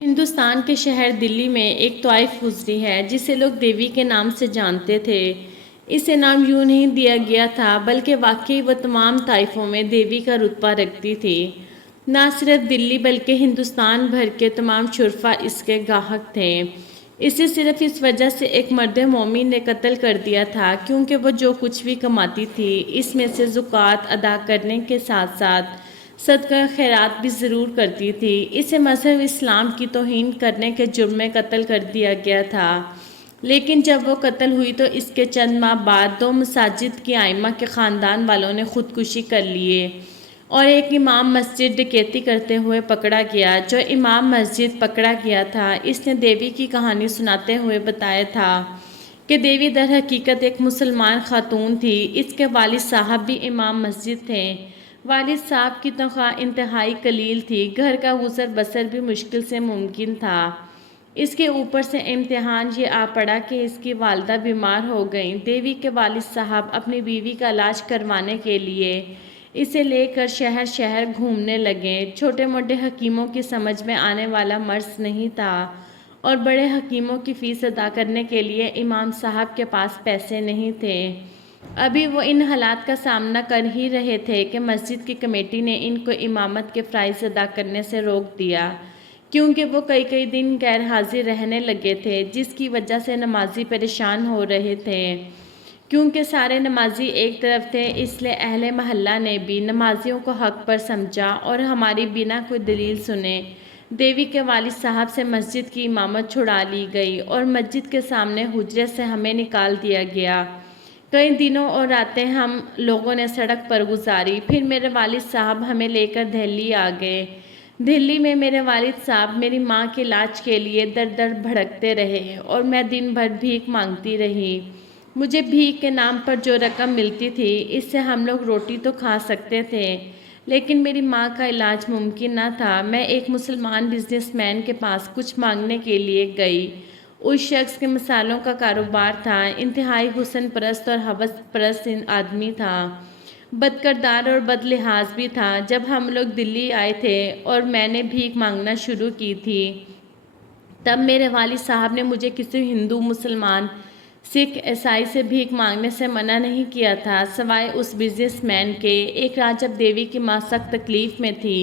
ہندوستان کے شہر دلی میں ایک طائف گزری ہے جسے لوگ دیوی کے نام سے جانتے تھے۔ اسے نام یوں نہیں دیا گیا تھا بلکہ واقعی وہ تمام طائفوں میں دیوی کا رتبہ رکھتی تھی۔ نہ صرف دلی بلکہ ہندوستان بھر کے تمام شرفا اس کے گاہک تھے۔ اسے صرف اس وجہ سے ایک مرد مومن نے قتل کر دیا تھا کیونکہ وہ جو کچھ بھی کماتی تھی اس میں سے زکوٰۃ ادا کرنے کے ساتھ ساتھ صدقہ خیرات بھی ضرور کرتی تھی۔ اسے مذہب اسلام کی توہین کرنے کے جرم میں قتل کر دیا گیا تھا، لیکن جب وہ قتل ہوئی تو اس کے چند ماہ بعد دو مساجد کی ائمہ کے خاندان والوں نے خودکشی کر لیے اور ایک امام مسجد ڈکیتی کرتے ہوئے پکڑا گیا۔ جو امام مسجد پکڑا گیا تھا اس نے دیوی کی کہانی سناتے ہوئے بتایا تھا کہ دیوی در حقیقت ایک مسلمان خاتون تھی۔ اس کے والد صاحب بھی امام مسجد تھے۔ والد صاحب کی تنخواہ انتہائی قلیل تھی، گھر کا گزر بسر بھی مشکل سے ممکن تھا۔ اس کے اوپر سے امتحان یہ آ پڑا کہ اس کی والدہ بیمار ہو گئیں۔ دیوی کے والد صاحب اپنی بیوی کا علاج کروانے کے لیے اسے لے کر شہر شہر گھومنے لگے۔ چھوٹے موٹے حکیموں کی سمجھ میں آنے والا مرض نہیں تھا اور بڑے حکیموں کی فیس ادا کرنے کے لیے امام صاحب کے پاس پیسے نہیں تھے۔ ابھی وہ ان حالات کا سامنا کر ہی رہے تھے کہ مسجد کی کمیٹی نے ان کو امامت کے فرائض ادا کرنے سے روک دیا کیونکہ وہ کئی دن غیر حاضر رہنے لگے تھے، جس کی وجہ سے نمازی پریشان ہو رہے تھے۔ کیونکہ سارے نمازی ایک طرف تھے اس لیے اہل محلہ نے بھی نمازیوں کو حق پر سمجھا اور ہماری بنا کوئی دلیل سنے دیوی کے والد صاحب سے مسجد کی امامت چھڑا لی گئی اور مسجد کے سامنے حجرے سے ہمیں نکال دیا گیا۔ کئی دنوں اور راتیں ہم لوگوں نے سڑک پر گزاری، پھر میرے والد صاحب ہمیں لے کر دہلی آ گئے۔ دہلی میں میرے والد صاحب میری ماں کے علاج کے لیے در در بھٹکتے رہے اور میں دن بھر بھیک مانگتی رہی۔ مجھے بھیک کے نام پر جو رقم ملتی تھی اس سے ہم لوگ روٹی تو کھا سکتے تھے، لیکن میری ماں کا علاج ممکن نہ تھا۔ میں ایک مسلمان بزنس مین کے پاس کچھ مانگنے کے لیے گئی۔ اس شخص کے مصالحوں کا کاروبار تھا، انتہائی حسن پرست اور ہوس پرست آدمی تھا، بد کردار اور بد لحاظ بھی تھا۔ جب ہم لوگ دلی آئے تھے اور میں نے بھیک مانگنا شروع کی تھی تب میرے والد صاحب نے مجھے کسی ہندو، مسلمان، سکھ، عیسائی سے بھیک مانگنے سے منع نہیں کیا تھا سوائے اس بزنس مین کے۔ ایک رات جب دیوی کی ماں سخت تکلیف میں تھی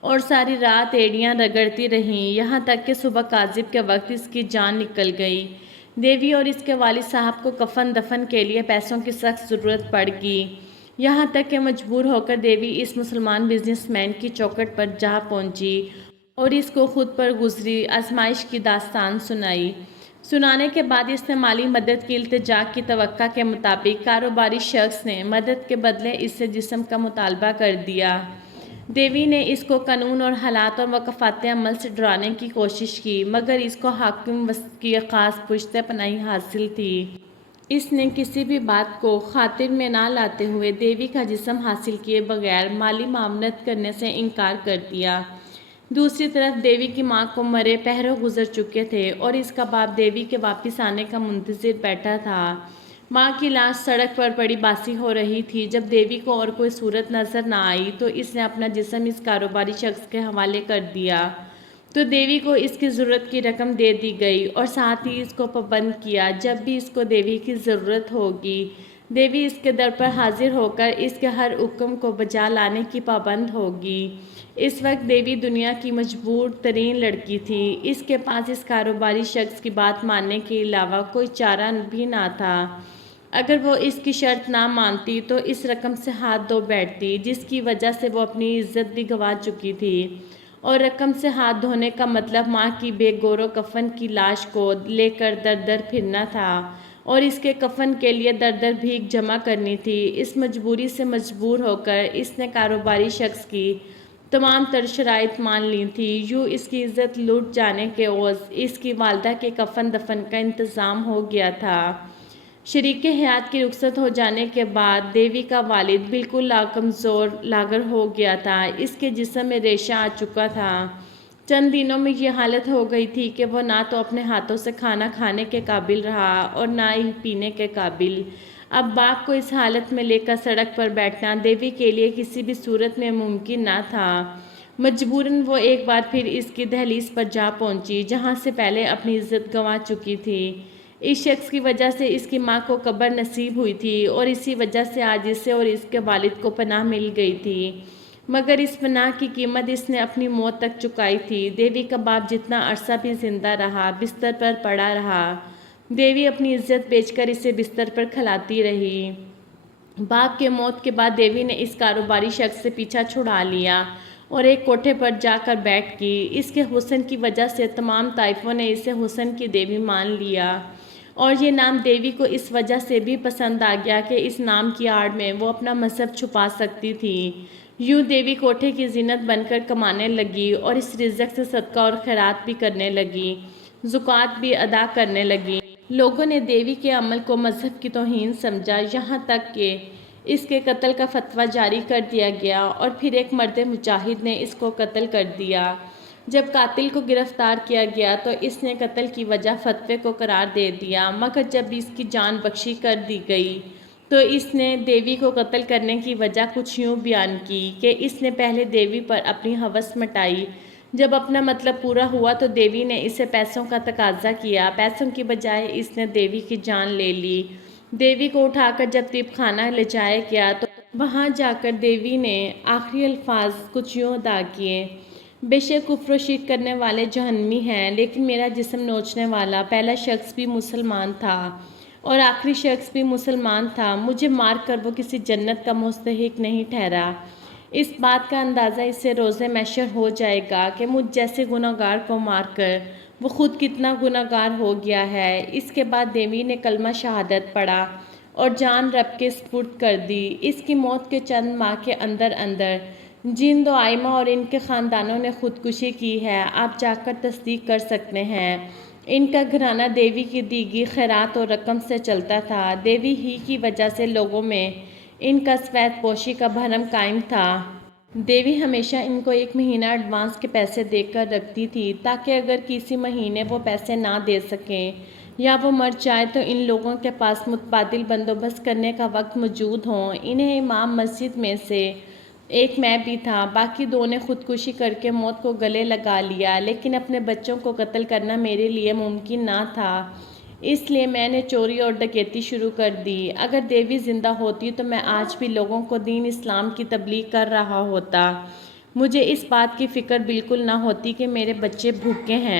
اور ساری رات ایڑیاں رگڑتی رہیں یہاں تک کہ صبح کاذب کے وقت اس کی جان نکل گئی۔ دیوی اور اس کے والد صاحب کو کفن دفن کے لیے پیسوں کی سخت ضرورت پڑ گئی، یہاں تک کہ مجبور ہو کر دیوی اس مسلمان بزنس مین کی چوکھٹ پر جا پہنچی اور اس کو خود پر گزری آزمائش کی داستان سنائی۔ سنانے کے بعد اس نے مالی مدد کی التجا کی۔ توقع کے مطابق کاروباری شخص نے مدد کے بدلے اس سے جسم کا مطالبہ کر دیا۔ دیوی نے اس کو قانون اور حالات اور وقفات عمل سے ڈرانے کی کوشش کی، مگر اس کو حاکم کی خاص پشت پناہی حاصل تھی۔ اس نے کسی بھی بات کو خاطر میں نہ لاتے ہوئے دیوی کا جسم حاصل کیے بغیر مالی معاونت کرنے سے انکار کر دیا۔ دوسری طرف دیوی کی ماں کو مرے پہروں گزر چکے تھے اور اس کا باپ دیوی کے واپس آنے کا منتظر بیٹھا تھا۔ ماں کی لاش سڑک پر پڑی باسی ہو رہی تھی۔ جب دیوی کو اور کوئی صورت نظر نہ آئی تو اس نے اپنا جسم اس کاروباری شخص کے حوالے کر دیا تو دیوی کو اس کی ضرورت کی رقم دے دی گئی اور ساتھ ہی اس کو پابند کیا جب بھی اس کو دیوی کی ضرورت ہوگی دیوی اس کے در پر حاضر ہو کر اس کے ہر حکم کو بجا لانے کی پابند ہوگی۔ اس وقت دیوی دنیا کی مجبور ترین لڑکی تھی۔ اس کے پاس اس کاروباری شخص کی بات ماننے کے علاوہ کوئی چارہ بھی نہ تھا۔ اگر وہ اس کی شرط نہ مانتی تو اس رقم سے ہاتھ دھو بیٹھتی جس کی وجہ سے وہ اپنی عزت بھی گنوا چکی تھی، اور رقم سے ہاتھ دھونے کا مطلب ماں کی بے گور و کفن کی لاش کو لے کر در در پھرنا تھا اور اس کے کفن کے لیے در در بھیک جمع کرنی تھی۔ اس مجبوری سے مجبور ہو کر اس نے کاروباری شخص کی تمام تر شرائط مان لی تھی۔ یوں اس کی عزت لوٹ جانے کے عوض اس کی والدہ کے کفن دفن کا انتظام ہو گیا تھا۔ شریک حیات کی رخصت ہو جانے کے بعد دیوی کا والد بالکل لاکمزور لاغر ہو گیا تھا، اس کے جسم میں ریشہ آ چکا تھا۔ چند دنوں میں یہ حالت ہو گئی تھی کہ وہ نہ تو اپنے ہاتھوں سے کھانا کھانے کے قابل رہا اور نہ ہی پینے کے قابل۔ اب باپ کو اس حالت میں لے کر سڑک پر بیٹھنا دیوی کے لیے کسی بھی صورت میں ممکن نہ تھا۔ مجبوراً وہ ایک بار پھر اس کی دہلیز پر جا پہنچی جہاں سے پہلے اپنی عزت گنوا چکی تھی۔ اس شخص کی وجہ سے اس کی ماں کو قبر نصیب ہوئی تھی اور اسی وجہ سے آج اسے اور اس کے والد کو پناہ مل گئی تھی، مگر اس پناہ کی قیمت اس نے اپنی موت تک چکائی تھی۔ دیوی کا باپ جتنا عرصہ بھی زندہ رہا بستر پر پڑا رہا، دیوی اپنی عزت بیچ کر اسے بستر پر کھلاتی رہی۔ باپ کے موت کے بعد دیوی نے اس کاروباری شخص سے پیچھا چھڑا لیا اور ایک کوٹھے پر جا کر بیٹھ گئی۔ اس کے حسن کی وجہ سے تمام طائفوں نے اسے حسن کی دیوی مان لیا، اور یہ نام دیوی کو اس وجہ سے بھی پسند آ گیا کہ اس نام کی آڑ میں وہ اپنا مذہب چھپا سکتی تھی۔ یوں دیوی کوٹھے کی زینت بن کر کمانے لگی اور اس رزق سے صدقہ اور خیرات بھی کرنے لگی، زکوٰۃ بھی ادا کرنے لگی۔ لوگوں نے دیوی کے عمل کو مذہب کی توہین سمجھا، یہاں تک کہ اس کے قتل کا فتویٰ جاری کر دیا گیا اور پھر ایک مرد مجاہد نے اس کو قتل کر دیا۔ جب قاتل کو گرفتار کیا گیا تو اس نے قتل کی وجہ فتوے کو قرار دے دیا، مگر جب اس کی جان بخشی کر دی گئی تو اس نے دیوی کو قتل کرنے کی وجہ کچھ یوں بیان کی کہ اس نے پہلے دیوی پر اپنی ہوس مٹائی، جب اپنا مطلب پورا ہوا تو دیوی نے اسے پیسوں کا تقاضا کیا، پیسوں کی بجائے اس نے دیوی کی جان لے لی۔ دیوی کو اٹھا کر جب طب خانہ لے جایا گیا تو وہاں جا کر دیوی نے آخری الفاظ کچھ یوں ادا کیے: بے شک کفر و شرک کرنے والے جہنمی ہیں، لیکن میرا جسم نوچنے والا پہلا شخص بھی مسلمان تھا اور آخری شخص بھی مسلمان تھا، مجھے مار کر وہ کسی جنت کا مستحق نہیں ٹھہرا۔ اس بات کا اندازہ اس سے روز محشر ہو جائے گا کہ مجھ جیسے گنہگار کو مار کر وہ خود کتنا گنہگار ہو گیا ہے۔ اس کے بعد دیوی نے کلمہ شہادت پڑھا اور جان رب کے سپرد کر دی۔ اس کی موت کے چند ماہ کے اندر اندر جن دو ائمہ اور ان کے خاندانوں نے خودکشی کی ہے، آپ جا کر تصدیق کر سکتے ہیں۔ ان کا گھرانہ دیوی کی دی گئی خیرات اور رقم سے چلتا تھا، دیوی ہی کی وجہ سے لوگوں میں ان کا سفید پوشی کا بھرم قائم تھا۔ دیوی ہمیشہ ان کو 1 مہینہ ایڈوانس کے پیسے دے کر رکھتی تھی تاکہ اگر کسی مہینے وہ پیسے نہ دے سکیں یا وہ مر جائے تو ان لوگوں کے پاس متبادل بندوبست کرنے کا وقت موجود ہوں۔ انہیں امام مسجد میں سے ایک میں بھی تھا، باقی 2 نے خودکشی کر کے موت کو گلے لگا لیا، لیکن اپنے بچوں کو قتل کرنا میرے لیے ممکن نہ تھا، اس لیے میں نے چوری اور ڈکیتی شروع کر دی۔ اگر دیوی زندہ ہوتی تو میں آج بھی لوگوں کو دین اسلام کی تبلیغ کر رہا ہوتا، مجھے اس بات کی فکر بالکل نہ ہوتی کہ میرے بچے بھوکے ہیں۔